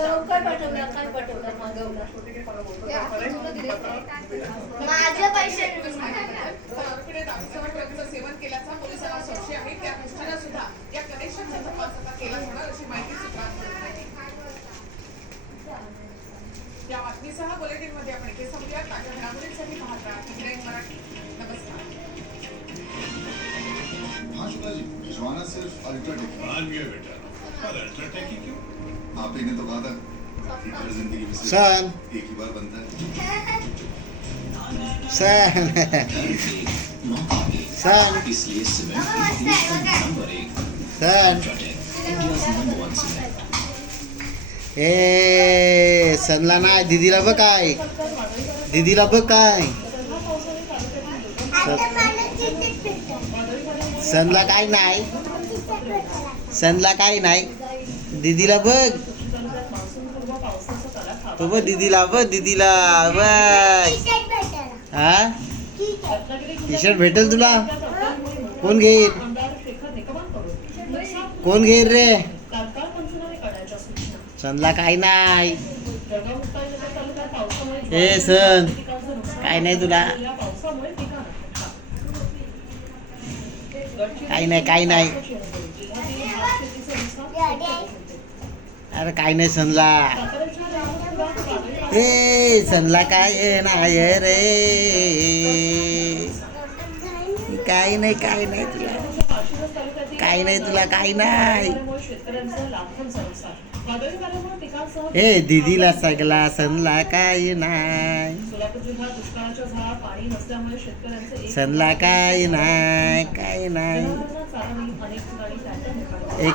काय पाठवलं मागवलं माझे पैसे सेवन केल्याचा पोलिसांना संशय आहे. त्या दृष्टीने सुद्धा या कनेक्शनचा तपास आता केला जाणार अशी माहिती या बातमीसह बुलेटिन मध्ये आपण इथे संपूया. ताज्या घडामोडींसाठी पाहता इकडे मराठी. नमस्कार. हाँ शुक्ला जी, भिजवाना सिर्फ अल्ट्राटेक। मान गया बेटा, पर अल्ट्राटेक ही क्यों? आप ही ने तो कहा था कि हर जिंदगी में सिर्फ सन एक ही बार बनता है। सन सन इसलिए सीमेंट नंबर 1 सन इंडियाज नंबर 1 सीमेंट. ए सनला नाही दीदीला बघ काय दीदीला बघ काय सनला काय नाही सनला काय नाही दीदीला बघ तो बघ दीदीला बघ हा टी शर्ट भेटेल तुला कोण घेईल रे सनला काय नाही ए सन काय नाही तुला काय नाही अरे काय नाही सनला ए सनला काय नाही रे काय नाही तुला काय नाही ए दीदीला सगळा सनला काय नाही सनला काय नाही एक